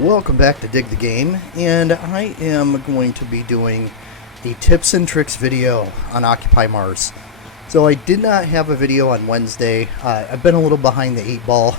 Welcome back to Dig the Game, and I am going to be doing a tips and tricks video on Occupy Mars. So I did not have a video on Wednesday. I've been a little behind the 8 ball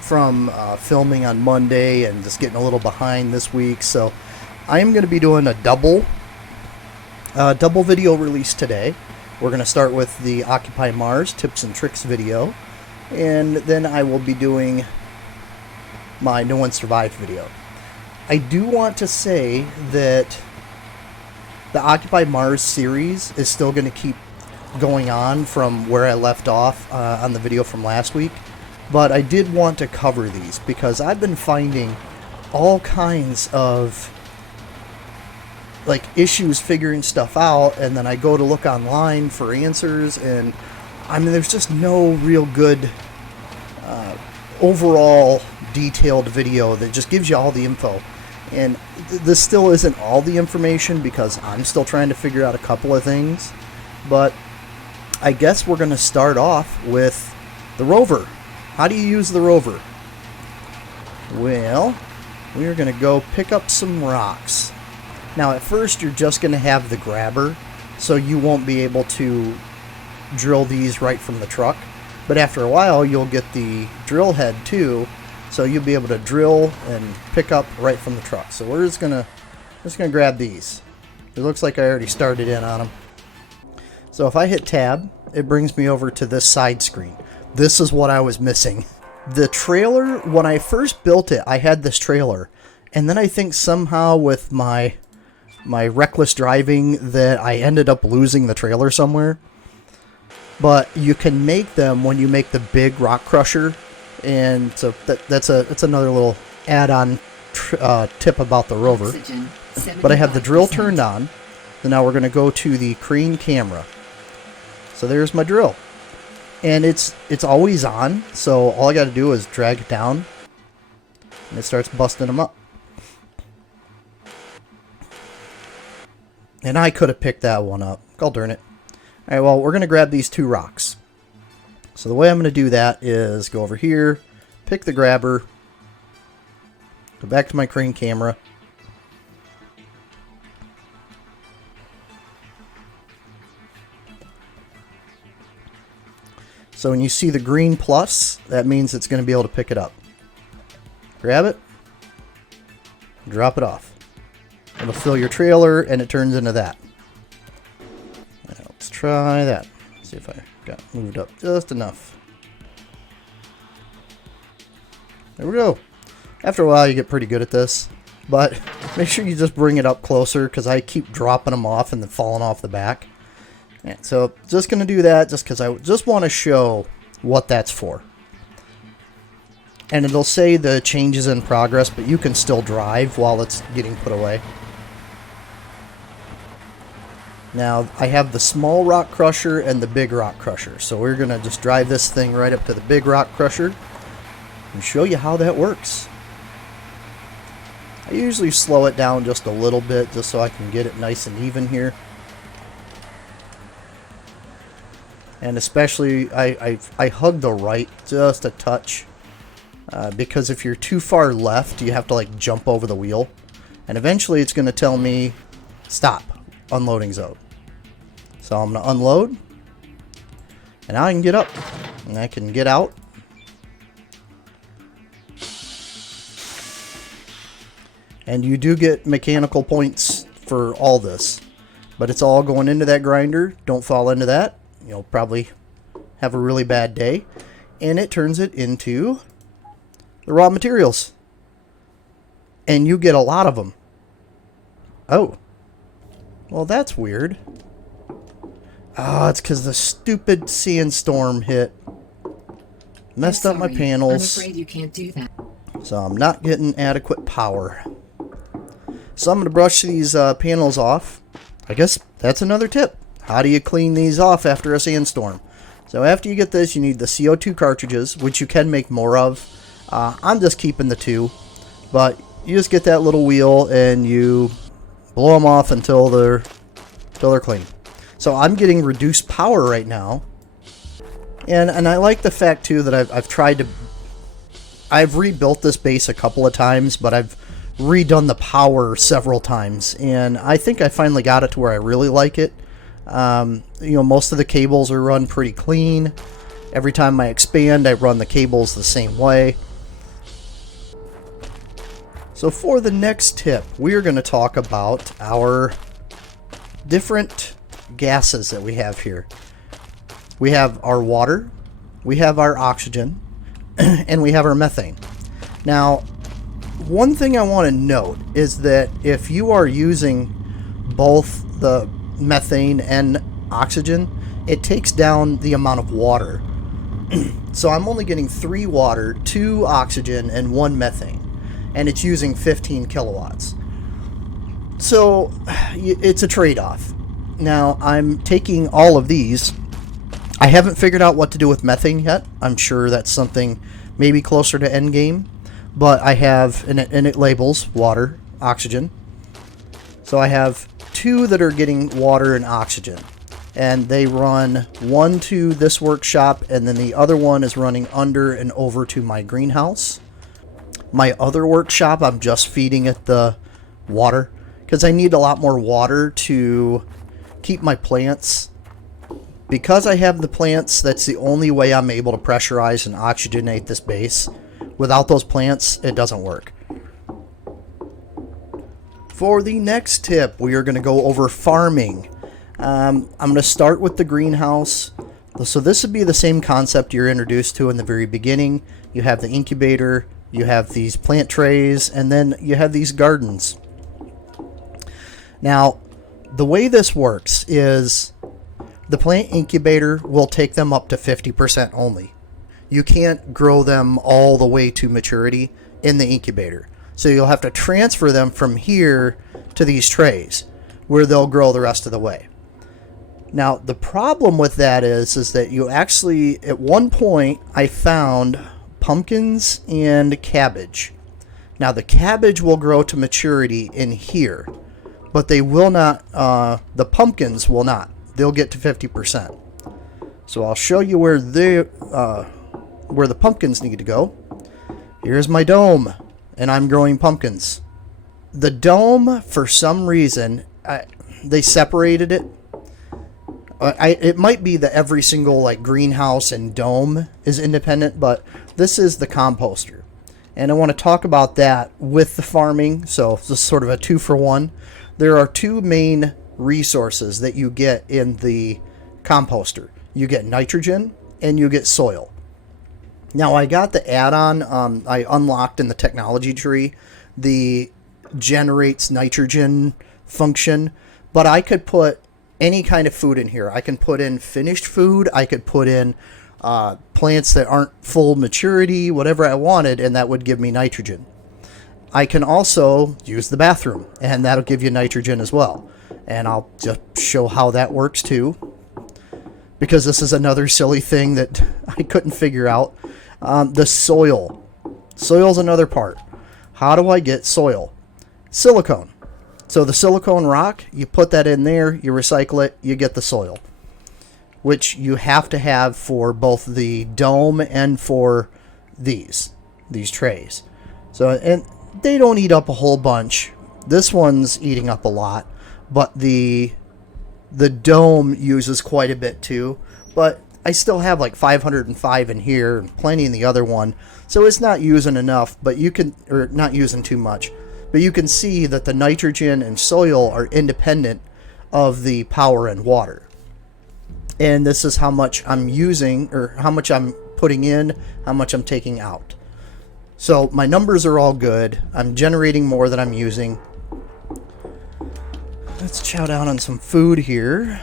from filming on Monday and just getting a little behind this week. So I am going to be doing a double video release today. We're going to start with the Occupy Mars tips and tricks video, and then I will be doing my No One Survived video. I do want to say that the Occupy Mars series is still going to keep going on from where I left off on the video from last week, but I did want to cover these because I've been finding all kinds of issues figuring stuff out, and then I go to look online for answers, and I mean there's just no real good overall detailed video that just gives you all the info. And this still isn't all the information because I'm still trying to figure out a couple of things, but I guess we're going to start off with the rover. How do you use the rover? Well, we're going to go pick up some rocks. Now at first you're just going to have the grabber, so you won't be able to drill these right from the truck. But after a while, you'll get the drill head too, so you'll be able to drill and pick up right from the truck. So we're just gonna grab these. It looks like I already started in on them. So if I hit tab, it brings me over to this side screen. This is what I was missing. The trailer, when I first built it, I had this trailer, and then I think somehow with my reckless driving that I ended up losing the trailer somewhere. But you can make them when you make the big rock crusher, and so that's another little add-on tip about the rover. But I have the drill turned on, so now we're going to go to the crane camera. So there's my drill, and it's always on, so all I got to do is drag it down, and it starts busting them up. And I could have picked that one up. God darn it. Alright, well, we're going to grab these two rocks. So the way I'm going to do that is go over here, pick the grabber, go back to my crane camera. So when you see the green plus, that means it's going to be able to pick it up. Grab it, drop it off. It'll fill your trailer, and it turns into that. Let's try that. See if I got moved up just enough. There we go. After a while you get pretty good at this, but make sure you just bring it up closer because I keep dropping them off and then falling off the back. Yeah, so just going to do that just because I just want to show what that's for. And it'll say the changes in progress, but you can still drive while it's getting put away. Now, I have the small rock crusher and the big rock crusher. So we're going to just drive this thing right up to the big rock crusher and show you how that works. I usually slow it down just a little bit just so I can get it nice and even here. And especially, I hug the right just a touch. Because if you're too far left, you have to jump over the wheel. And eventually it's going to tell me, stop. Unloading zone. So I'm going to unload, and now I can get up, and I can get out. And you do get mechanical points for all this, but it's all going into that grinder. Don't fall into that. You'll probably have a really bad day. And it turns it into the raw materials. And you get a lot of them. Oh. Well, that's weird. Oh, it's because the stupid sandstorm hit. Messed up my panels. I'm afraid you can't do that. So I'm not getting adequate power. So I'm going to brush these panels off. I guess that's another tip. How do you clean these off after a sandstorm? So after you get this, you need the CO2 cartridges, which you can make more of. I'm just keeping the 2. But you just get that little wheel and you blow them off until they're clean. So I'm getting reduced power right now, and I like the fact too that I've tried to I've rebuilt this base a couple of times, but I've redone the power several times, and I think I finally got it to where I really like it. Most of the cables are run pretty clean. Every time I expand, I run the cables the same way. So for the next tip, we are going to talk about our different gases that we have here. We have our water, we have our oxygen, and we have our methane. Now, one thing I want to note is that if you are using both the methane and oxygen, it takes down the amount of water. So I'm only getting 3 water, 2 oxygen, and 1 methane. And it's using 15 kilowatts. So it's a trade-off. Now I'm taking all of these. I haven't figured out what to do with methane yet. I'm sure that's something maybe closer to endgame. But I have, and it labels water, oxygen. So I have 2 that are getting water and oxygen. And they run one to this workshop, and then the other one is running under and over to my greenhouse. My other workshop, I'm just feeding it the water because I need a lot more water to keep my plants. Because I have the plants, that's the only way I'm able to pressurize and oxygenate this base. Without those plants, it doesn't work. For the next tip, we are going to go over farming. I'm going to start with the greenhouse. So this would be the same concept you're introduced to in the very beginning. You have the incubator, you have these plant trays, and then you have these gardens. Now, the way this works is the plant incubator will take them up to 50% only. You can't grow them all the way to maturity in the incubator. So you'll have to transfer them from here to these trays where they'll grow the rest of the way. Now, the problem with that is that you actually, at one point, I found pumpkins and cabbage. Now, the cabbage will grow to maturity in here, but they will not, the pumpkins will not. They'll get to 50%. So I'll show you where the pumpkins need to go. Here's my dome, and I'm growing pumpkins. The dome, for some reason, they separated it. It might be that every single greenhouse and dome is independent, but this is the composter. And I want to talk about that with the farming, so this is sort of a 2-for-1. There are 2 main resources that you get in the composter. You get nitrogen and you get soil. Now I got the add-on, I unlocked in the technology tree, the generates nitrogen function, but I could put any kind of food in here. I can put in finished food, I could put in plants that aren't full maturity, whatever I wanted, and that would give me nitrogen. I can also use the bathroom, and that'll give you nitrogen as well. And I'll just show how that works too, because this is another silly thing that I couldn't figure out. The soil. Soil's another part. How do I get soil? Silicone. So the silicone rock, you put that in there, you recycle it, you get the soil, which you have to have for both the dome and for these trays. So, and they don't eat up a whole bunch. This one's eating up a lot, but the dome uses quite a bit too. But I still have like 505 in here and plenty in the other one, so it's not using enough, but you can, or not using too much. But you can see that the nitrogen and soil are independent of the power and water. And this is how much I'm using, or how much I'm putting in, how much I'm taking out. So my numbers are all good. I'm generating more than I'm using. Let's chow down on some food here.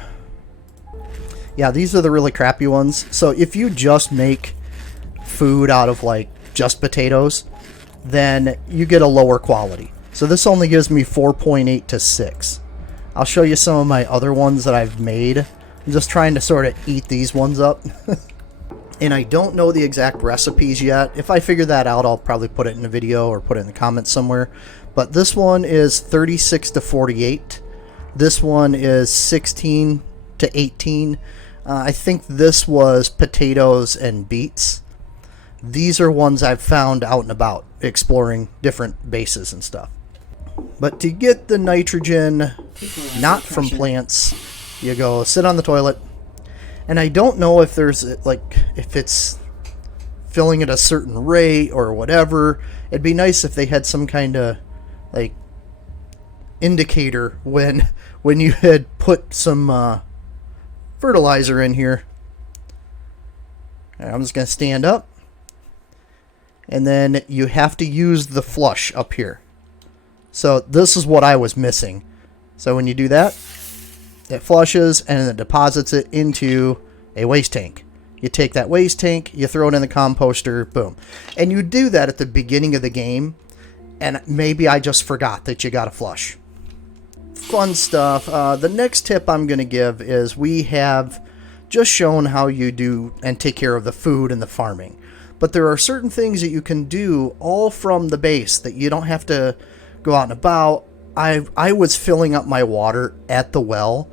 Yeah, these are the really crappy ones. So if you just make food out of just potatoes, then you get a lower quality. So this only gives me 4.8 to 6. I'll show you some of my other ones that I've made. I'm just trying to sort of eat these ones up. And I don't know the exact recipes yet. If I figure that out, I'll probably put it in a video or put it in the comments somewhere. But this one is 36 to 48. This one is 16 to 18. I think this was potatoes and beets. These are ones I've found out and about, exploring different bases and stuff. But to get the nitrogen not from plants, you go sit on the toilet. And I don't know if there's, like, if it's filling at a certain rate or whatever. It'd be nice if they had some kind of, like, indicator when you had put some fertilizer in here. I'm just going to stand up. And then you have to use the flush up here. So this is what I was missing. So when you do that, it flushes and then it deposits it into a waste tank. You take that waste tank, you throw it in the composter, boom. And you do that at the beginning of the game, and maybe I just forgot that you got to flush. Fun stuff. The next tip I'm going to give is we have just shown how you do and take care of the food and the farming. But there are certain things that you can do all from the base that you don't have to go out and about. I was filling up my water at the well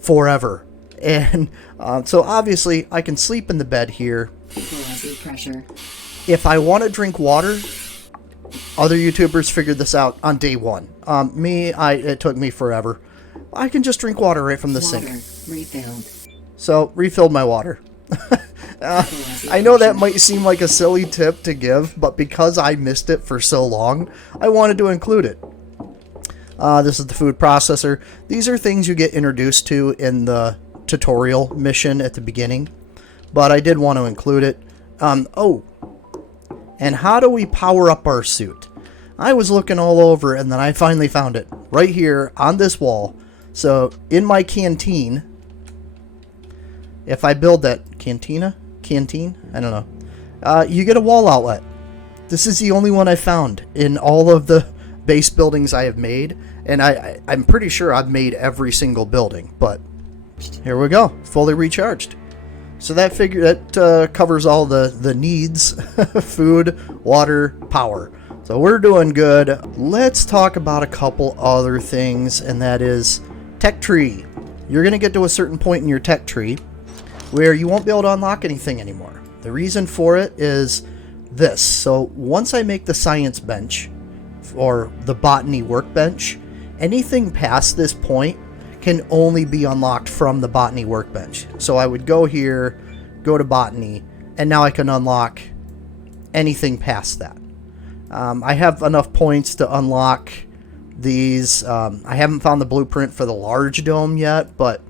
forever. And so obviously I can sleep in the bed here. If I want to drink water, other YouTubers figured this out on day one. It took me forever. I can just drink water right from the sink. Refilled. So, refilled my water. I know that might seem like a silly tip to give, but because I missed it for so long, I wanted to include it. This is the food processor. These are things you get introduced to in the tutorial mission at the beginning, but I did want to include it. And how do we power up our suit? I was looking all over, and then I finally found it right here on this wall. So in my canteen, if I build that canteen, I don't know, you get a wall outlet. This is the only one I found in all of the base buildings I have made, and I'm pretty sure I've made every single building, but here we go, fully recharged. So that covers all the needs: food, water, power. So we're doing good. Let's talk about a couple other things, and that is tech tree. You're going to get to a certain point in your tech tree where you won't be able to unlock anything anymore. The reason for it is this. So once I make the science bench or the botany workbench, anything past this point can only be unlocked from the botany workbench. So I would go here, go to botany, and now I can unlock anything past that. I have enough points to unlock these. I haven't found the blueprint for the large dome yet, but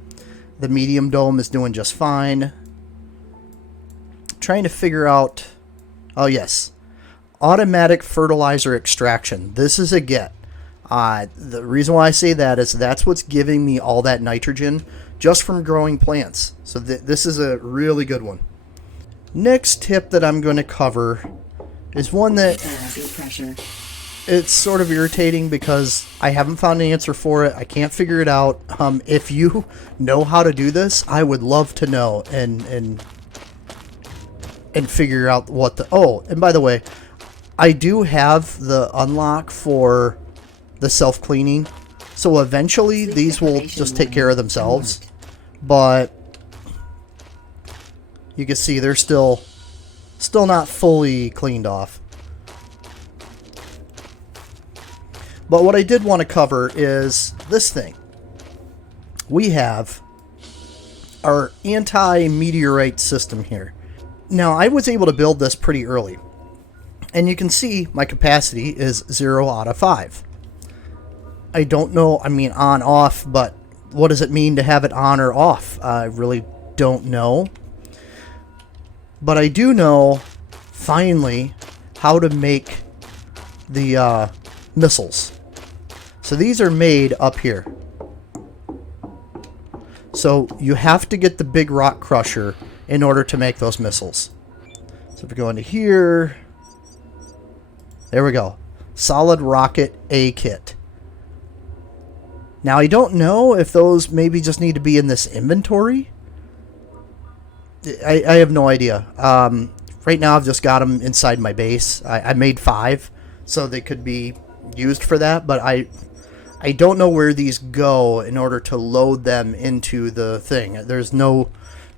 the medium dome is doing just fine. Trying to figure out... Oh, yes. Automatic fertilizer extraction. This is a get. The reason why I say that is that's what's giving me all that nitrogen just from growing plants. So this is a really good one. Next tip that I'm going to cover is one that it's sort of irritating because I haven't found an answer for it. I can't figure it out. If you know how to do this, I would love to know and figure out what the... Oh, and by the way, I do have the unlock for the self-cleaning, so eventually these will just take care of themselves, but you can see they're still not fully cleaned off. But what I did want to cover is this thing. We have our anti-meteorite system here. Now, I was able to build this pretty early, and you can see my capacity is 0 out of 5. I don't know, I mean on, off, but what does it mean to have it on or off? I really don't know. But I do know, finally, how to make the missiles. So these are made up here. So you have to get the big rock crusher in order to make those missiles. So if we go into here, there we go. Solid rocket A kit. Now, I don't know if those maybe just need to be in this inventory. I have no idea. Right now, I've just got them inside my base. I made 5, so they could be used for that. But I don't know where these go in order to load them into the thing. There's no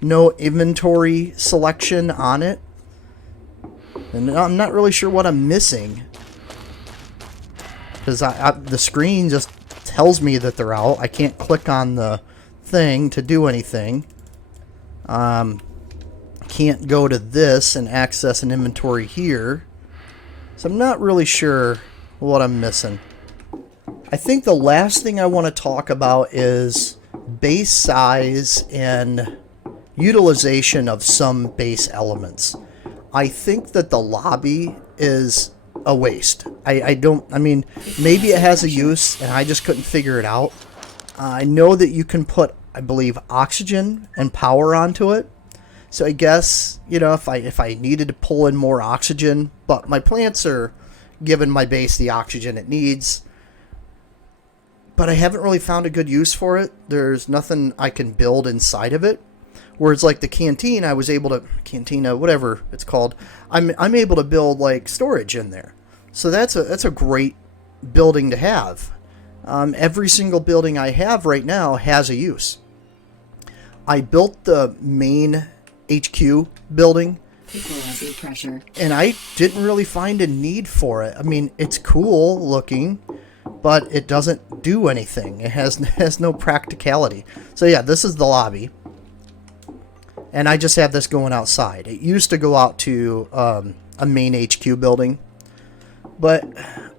inventory selection on it. And I'm not really sure what I'm missing. Because the screen just tells me that they're out. I can't click on the thing to do anything. Can't go to this and access an inventory here. So I'm not really sure what I'm missing. I think the last thing I want to talk about is base size and utilization of some base elements. I think that the lobby is a waste. I mean, maybe it has a use and I just couldn't figure it out. I know that you can put, I believe, oxygen and power onto it. So I guess, you know, if I needed to pull in more oxygen, but my plants are giving my base the oxygen it needs. But I haven't really found a good use for it. There's nothing I can build inside of it. Whereas like the canteen, I was able to, cantina, whatever it's called, I'm able to build like storage in there. So that's a great building to have. Every single building I have right now has a use. I built the main HQ building, and I didn't really find a need for it. I mean, it's cool looking, but it doesn't do anything. It has no practicality. So yeah, this is the lobby. And I just have this going outside. It used to go out to a main HQ building. But,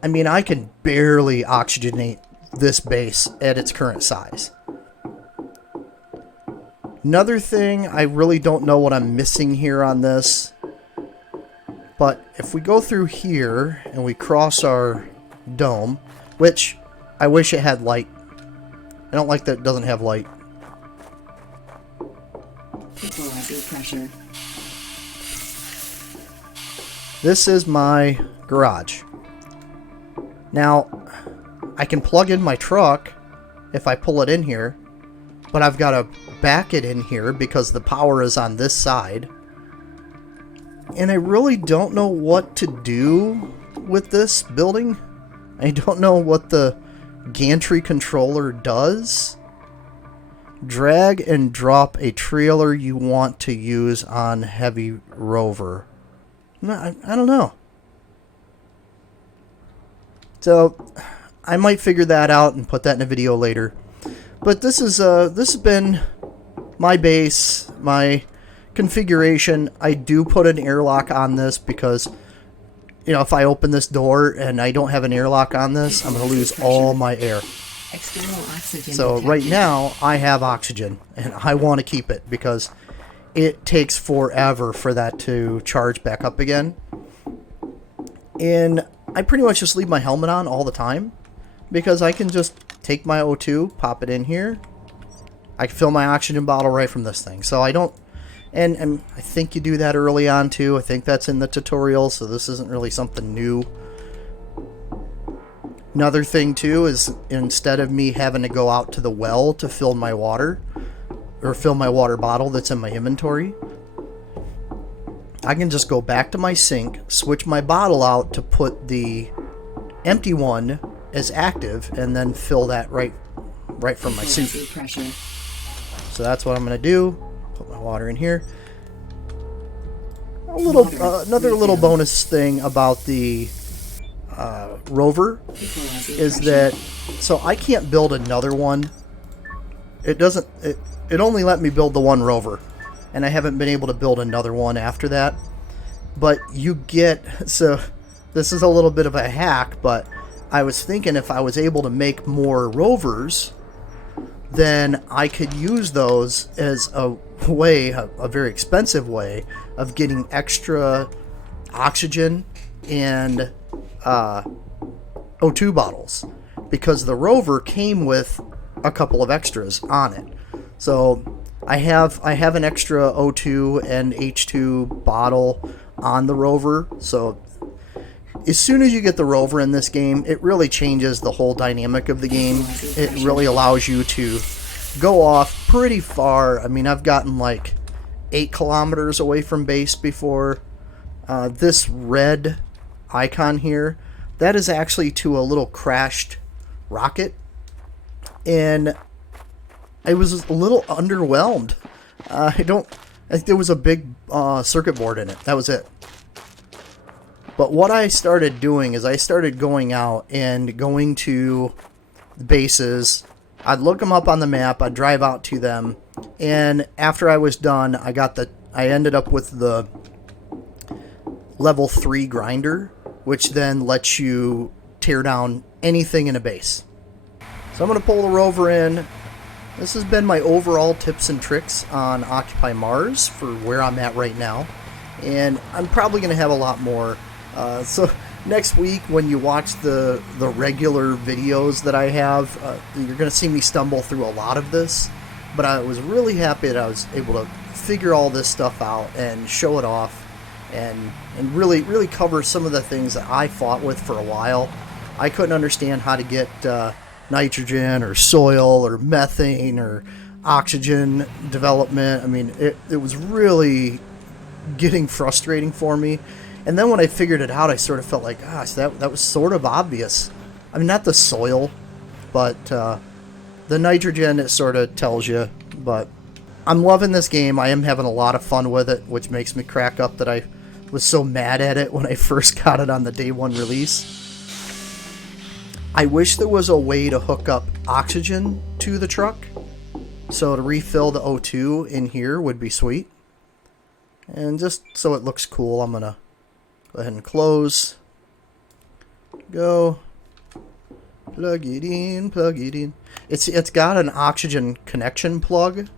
I mean, I can barely oxygenate this base at its current size. Another thing, I really don't know what I'm missing here on this. But if we go through here and we cross our dome, which I wish it had light. I don't like that it doesn't have light. Pressure. This is my garage. Now, I can plug in my truck if I pull it in here, but I've got to back it in here because the power is on this side. And I really don't know what to do with this building. I don't know what the gantry controller does. Drag and drop a trailer you want to use on heavy rover. No, I don't know. So I might figure that out and put that in a video later. But this has been my base, my configuration. I do put an airlock on this because, you know, if I open this door and I don't have an airlock on this, I'm going to lose all my air. So right now I have oxygen and I want to keep it because it takes forever for that to charge back up again. And I pretty much just leave my helmet on all the time because I can just take my O2, pop it in here. I can fill my oxygen bottle right from this thing. So I don't, and I think you do that early on too. I think that's in the tutorial, so this isn't really something new. Another thing too is instead of me having to go out to the well to fill my water, or fill my water bottle that's in my inventory, I can just go back to my sink, switch my bottle out to put the empty one as active, and then fill that right from my suit. So that's what I'm going to do. Put my water in here. Another little bonus thing about the rover is that, so I can't build another one. It only let me build the one rover, and I haven't been able to build another one after that. But you get, so this is a little bit of a hack, but I was thinking if I was able to make more rovers, then I could use those as a way, a very expensive way of getting extra oxygen and O2 bottles, because the rover came with a couple of extras on it. So I have an extra O2 and H2 bottle on the rover. So as soon as you get the rover in this game, it really changes the whole dynamic of the game. It really allows you to go off pretty far. I mean, I've gotten like 8 kilometers away from base before. This red icon here, that is actually to a little crashed rocket, and I was a little underwhelmed. I think there was a big circuit board in it. That was it. But what I started doing is I started going out and going to the bases. I'd look them up on the map, I'd drive out to them, and after I was done, I ended up with the level 3 grinder, which then lets you tear down anything in a base. So I'm going to pull the rover in. This has been my overall tips and tricks on Occupy Mars for where I'm at right now, and I'm probably going to have a lot more. So next week when you watch the regular videos that I have, you're going to see me stumble through a lot of this, but I was really happy that I was able to figure all this stuff out and show it off and really cover some of the things that I fought with for a while. I couldn't understand how to get nitrogen or soil or methane or oxygen development. I mean, it was really getting frustrating for me. And then when I figured it out, I sort of felt like, gosh, that was sort of obvious. I mean, not the soil, but the nitrogen, it sort of tells you. But I'm loving this game. I am having a lot of fun with it, which makes me crack up that I was so mad at it when I first got it on the day one release. I wish there was a way to hook up oxygen to the truck. So to refill the O2 in here would be sweet. And just so it looks cool, I'm going to go ahead and close. Go. Plug it in, plug it in. It's got an oxygen connection plug.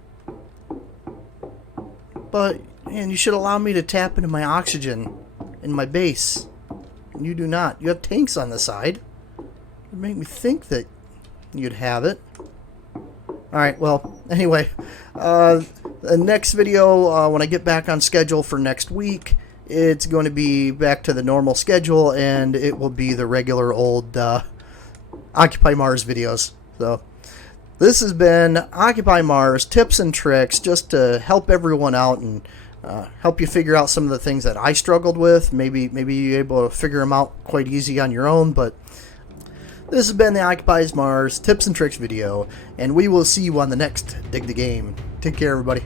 But, man, you should allow me to tap into my oxygen in my base. And you do not. You have tanks on the side. It would make me think that you'd have it. Alright, well, anyway. The next video, when I get back on schedule for next week, it's going to be back to the normal schedule, and it will be the regular old Occupy Mars videos. So this has been Occupy Mars tips and tricks, just to help everyone out and help you figure out some of the things that I struggled with. Maybe you're able to figure them out quite easy on your own. But this has been the Occupy Mars tips and tricks video, and we will see you on the next Dig the Game. Take care, everybody.